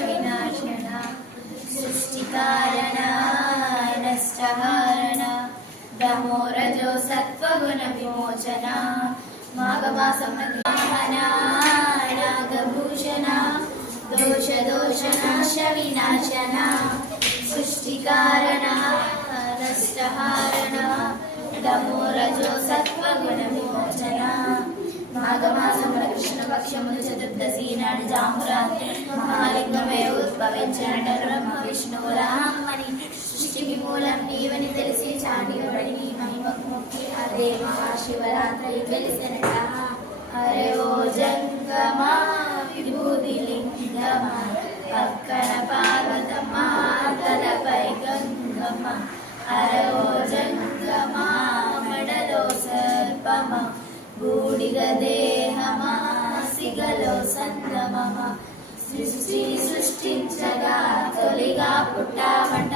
विनाशना सृष्टिकारण नष्टहारण ब्रह्मो रजो सत्त्वगुण विमोचन माघमासं नागभूषण दोष नाश विनाशन सृष्टिकारण नष्टहारण ब्रह्मो रजो सत्त्वगुण विमोचन మాఘమాసమున కృష్ణపక్షమున చతుర్దశి నాడు జామురాత్రి మహాలింగమే ఉద్భవించినట బ్రహ్మ విష్ణువురామని సృష్టికి మూలం నీవని తెలిసి చాటివడి నీ మహిమకు ముక్తి అదే మహాశివరాత్రి తెలిసినట. హరే ఓ జంగమా విభూతి లింగమా పక్కన పార్వతమా తలపై గంగమ్మ. హరే ఓ జంగమా మెడలో సర్పమా బూడిద దేహమా సిగలో సంగమమా సృష్టిని సృష్టించగా తొలిగా పుట్టావట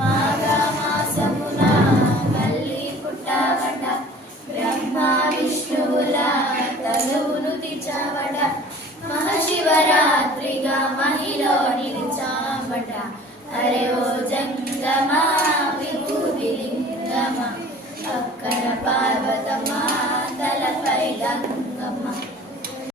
మాఘమాసమున మళ్ళీ పుట్టావట బ్రహ్మ విష్ణువుల తనువును తీర్చావట మహాశివరాత్రిగా మహిలో నిలిచావట. హరే